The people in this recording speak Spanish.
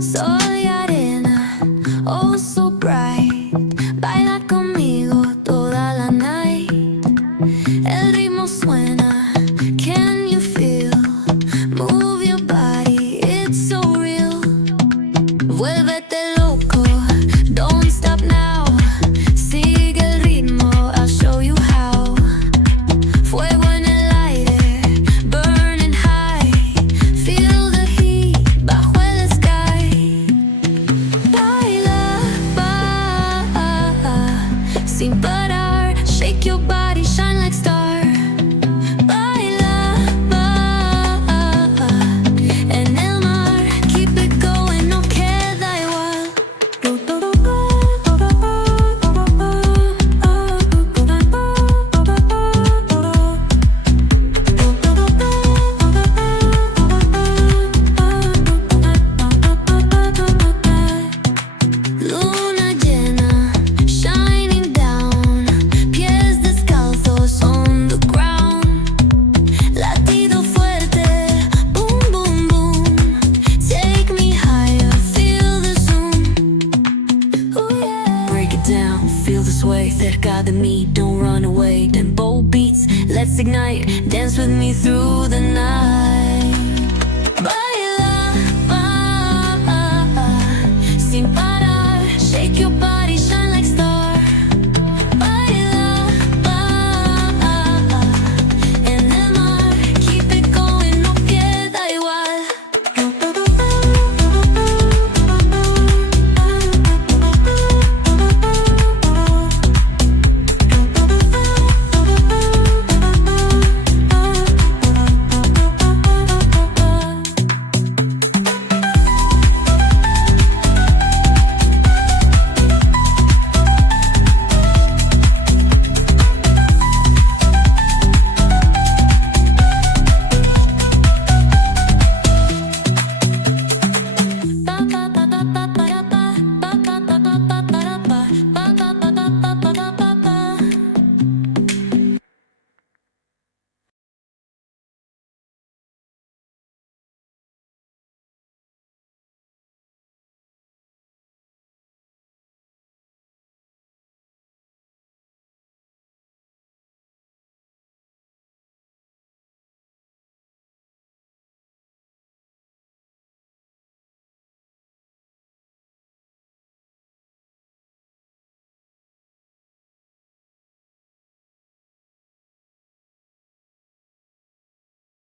Soy arena, oh so bright. Baila conmigo toda la night. El ritmo suena, can you feel? Move your body, it's so real. Vuélvete loco, don't stop now. Sigue el ritmo, I'll show you how. Fuego en el aire, burning high. Feel the heat bajo el sky. Baila, sin parar. Shake your body, shine like star. Baila, en el mar. Keep it going, no queda igual. Luna llena, shining down. Pies descalzos on the ground. Latido fuerte, boom, boom, boom. Take me higher, feel the zoom. Ooh, yeah. Break it down, feel the sway. Cerca de mí, don't run away. Tempo beats, let's ignite. Dance with me through the night.